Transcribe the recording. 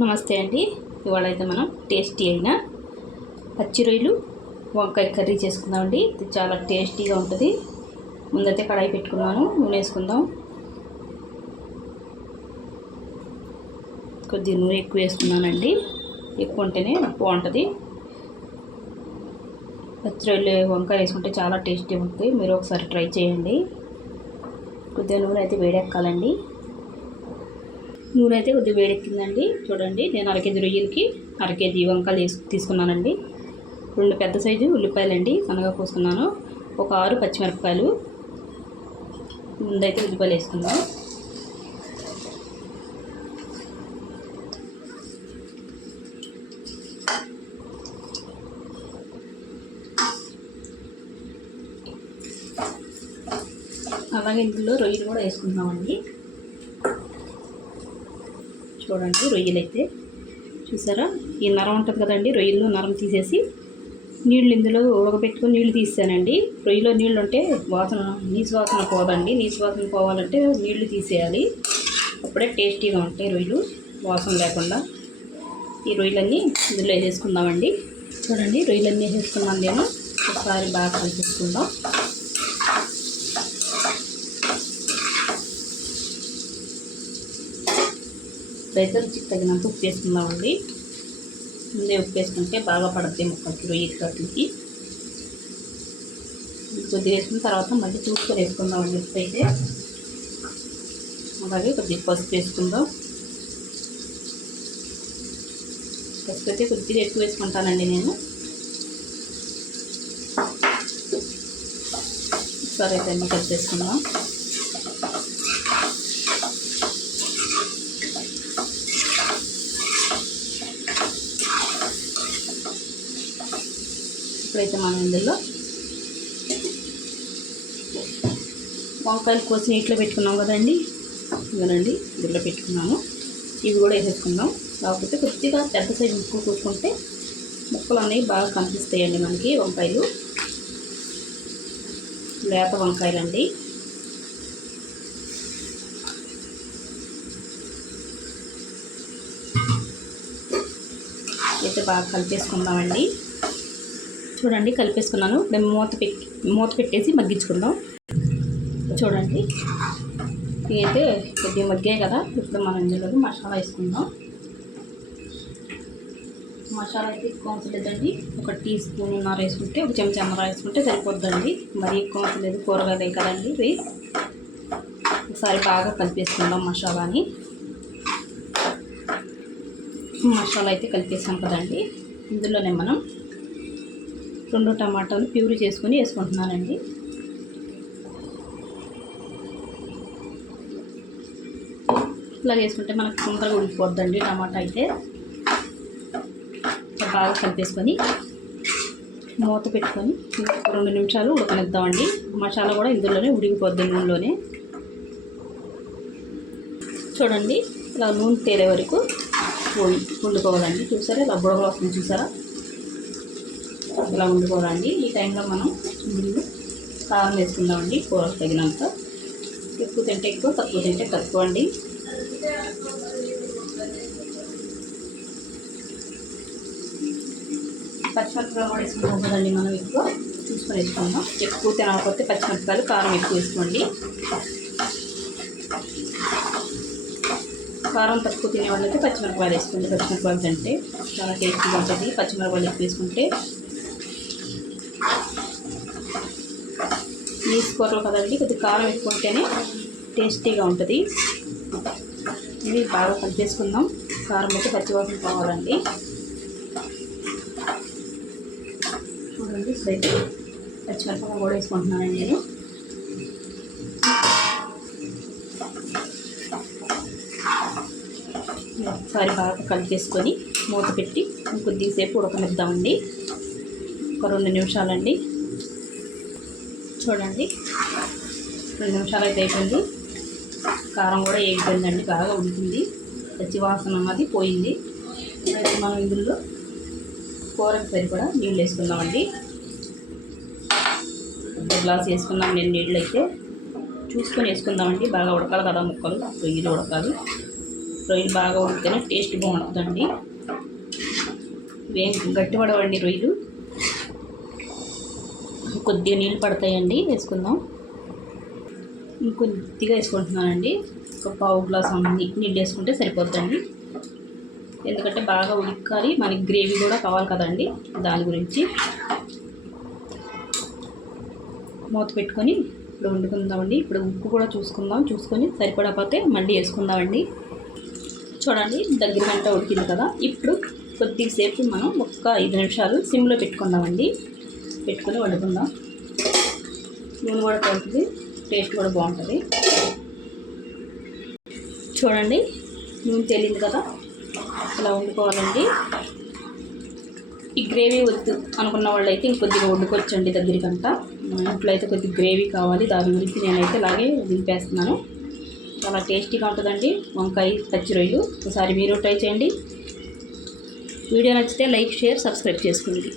నమస్తే అండి. ఇవాళ అయితే మనం టేస్టీ అయిన పచ్చి రొయ్యలు వంకాయ కర్రీ చేసుకుందామండి. ఇది చాలా టేస్టీగా ఉంటుంది. ముందైతే కడాయి పెట్టుకున్నాను, నూనె వేసుకుందాం. కొద్దిగా నూనె ఎక్కువ వేసుకున్నానండి, ఎక్కువ ఉంటేనే బాగుంటుంది. పచ్చి రొయ్యలు వంకాయ వేసుకుంటే చాలా టేస్టీ ఉంటుంది. మీరు ఒకసారి ట్రై చేయండి. కొద్దిగా నూనె అయితే వేడెక్కాలండి. నూనె అయితే కొద్దిగా వేడెక్కిందండి. చూడండి, నేను అరకేజీ రొయ్యలకి అరకేజీ వంకాయలు తీసుకున్నానండి. 2 పెద్ద సైజు ఉల్లిపాయలండి సన్నగా కోసుకున్నాను. ఒక 6 పచ్చిమిరపకాయలు. ముందైతే ఉల్లిపాయలు వేసుకుందాం. అలాగే ఇందులో రొయ్యలు కూడా వేసుకుందామండి. చూడండి, రొయ్యలు అయితే చూసారా, ఈ నరం ఉంటుంది కదండి, రొయ్యల్లో నరం తీసేసి నీళ్ళు ఇందులో ఉడకబెట్టుకొని నీళ్ళు తీసానండి. రొయ్యలో నీళ్ళు ఉంటే నీసు వాసన పోదండి. నీసు వాసన పోవాలంటే నీళ్లు తీసేయాలి, అప్పుడే టేస్టీగా ఉంటాయి రొయ్యలు వాసన లేకుండా. ఈ రొయ్యలన్నీ ఇందులో వేసేసుకుందామండి. చూడండి, రొయ్యలన్నీ వేసేసుకున్నాను నేను. ఒకసారి బాగా కలిపేసుకుందాం. అయితే రుచికి తగినంత ఉప్పు వేసుకుందామండి. ముందే ఉప్పు వేసుకుంటే బాగా పడుతుంది ముక్కలకి, రొయ్య కట్లకి. కొద్దిగా వేసుకున్న తర్వాత మళ్ళీ చూసుకొని వేసుకుందామండి ఉప్పు అయితే. అలాగే కొద్దిగా పసుపు వేసుకుందాం. పసుపు అయితే కొద్దిగా ఎక్కువ వేసుకుంటానండి నేను. ఒకసారి అయితే అన్నీ కలిపేసుకుందాం. ఇప్పుడైతే మనం ఇందులో వంకాయలు కోసి నీటిలో పెట్టుకున్నాం కదండి, ఇవనండి ఇందులో పెట్టుకున్నాము. ఇవి కూడా వేసేసుకుందాం. కాకపోతే కొద్దిగా పెద్ద సైజు ముక్కలు కోసుకుంటే ముక్కలు అనేవి బాగా కనిపిస్తాయండి మనకి. వంకాయలు లేత వంకాయలండి. అయితే బాగా కలిపేసుకుందామండి. చూడండి, కలిపేసుకున్నాను. మేము మూత పెట్టేసి మగ్గించుకుందాం. చూడండి, ఇవైతే కొద్దిగా మగ్గాయి కదా. ఇప్పుడు మనం ఇందులో మసాలా వేసుకుందాం. మసాలా అయితే ఎక్కువ అవసరం లేదండి. 1 టీ స్పూన్నర వేసుకుంటే, 1 చెంచాన్నర వేసుకుంటే సరిపోద్దండి. మరీ ఎక్కువ అవసరం లేదు, కూరగాయలు కదండి ఇవి. ఒకసారి బాగా కలిపేసుకుందాం మసాలాని. మసాలా అయితే కలిపేసాం కదండి. ఇందులోనే మనం 2 టమాటాలు ప్యూరీ చేసుకొని వేసుకుంటున్నానండి. ఇలా వేసుకుంటే మనకు తొందరగా ఉడికిపోద్దండి టమాటా అయితే. బాగా కలిపేసుకొని మూత పెట్టుకొని 2 నిమిషాలు ఉడకనిద్దామండి. మసాలా కూడా ఇందులోనే ఉడికిపోద్ది నూనెలోనే. చూడండి, ఇలా నూనె తేలే వరకు వండుకోవాలండి. చూసారా, ఇలా బుడగలు వస్తుంది చూసారా, ఇలా వండుకోవాలండి. ఈ టైంలో మనం ఇందులో కారం వేసుకుందామండి, కూరకు తగినంత. ఎక్కువ తింటే ఎక్కువ, తక్కువ తింటే తక్కువ అండి. పచ్చిమిరపకాయలు కూడా వేసుకుంటాం కదండి మనం, ఎక్కువ చూసుకొని వేసుకుందాం. ఎక్కువ తినకపోతే పచ్చిమిరపకాయలు కారం ఎక్కువ వేసుకోండి. కారం తక్కువ తినే వాళ్ళైతే పచ్చిమిరపకాయలు వేసుకోండి. పచ్చిమిరపకాయలు తింటే చాలా టేస్టీగా ఉంటుంది. పచ్చిమిరపకాయలు ఎక్కువ వేసుకుంటే. నీసు కూరలు కదండి, కొద్దిగా కారం ఎక్కువ ఉంటేనే టేస్టీగా ఉంటుంది. ఇవి బాగా కలిపేసుకుందాం. కారం అయితే పచ్చివాసన కావాలండి. చూడండి, ఇప్పుడైతే పచ్చిమిరపకాయలు కూడా వేసుకుంటున్నానండి నేను. ఒకసారి బాగా కలిపేసుకొని మూత పెట్టి కొద్దిసేపు ఉడకనిద్దామండి. ఒక 2 నిమిషాలండి. చూడండి, 2 నిమిషాలు అయితే అయిపోయింది. కారం కూడా వేగిపోయిందండి, బాగా ఉడికింది. పచ్చి వాసన అన్నది పోయింది. అయితే మనం ఇందులో కూరకు సరిపడా నీళ్ళు వేసుకుందామండి. 1 గ్లాస్ వేసుకున్నాం నేను నీళ్ళు అయితే. చూసుకొని వేసుకుందామండి. బాగా ఉడకాలి కదా ముక్కలు, రొయ్యలు ఉడకాలి. రొయ్యలు బాగా ఉడికితేనే టేస్ట్ బాగుంటుందండి. ఇవేం గట్టి పడవండి రొయ్యలు. కొద్దిగా నీళ్ళు పడతాయండి, వేసుకుందాం. ఇంకొద్దిగా వేసుకుంటున్నానండి, ఒక పావు గ్లాస్ నీళ్ళు వేసుకుంటే సరిపోద్దండి. ఎందుకంటే బాగా ఉడకాలి, మనకి గ్రేవీ కూడా కావాలి కదండి, దాని గురించి. మూత పెట్టుకొని ఇప్పుడు వండుకుందామండి. ఇప్పుడు ఉప్పు కూడా చూసుకొని సరిపడకపోతే మళ్ళీ వేసుకుందామండి. చూడండి దగ్గర గంట ఉడికింది కదా. ఇప్పుడు కొద్దిసేపు మనం ఒక్క 5 నిమిషాలు సిమ్లో పెట్టుకుందామండి. పెట్టుకొని వండుకుందాం. నూనె కూడా తగ్గుతుంది, టేస్ట్ కూడా బాగుంటుంది. చూడండి నూనె తేలింది కదా, ఇలా వండుకోవాలండి. ఈ గ్రేవీ వద్దు అనుకున్న వాళ్ళు అయితే ఇంకొద్దిగా వండుకోవచ్చండి దగ్గరికంతా. ఇంట్లో అయితే కొద్దిగా గ్రేవీ కావాలి, దాని గురించి నేనైతే ఇలాగే దింపేస్తున్నాను. చాలా టేస్టీగా ఉంటుందండి వంకాయ పచ్చి రొయ్యలు. ఒకసారి మీరు ట్రై చేయండి. వీడియో నచ్చితే లైక్, షేర్, సబ్స్క్రైబ్ చేసుకోండి.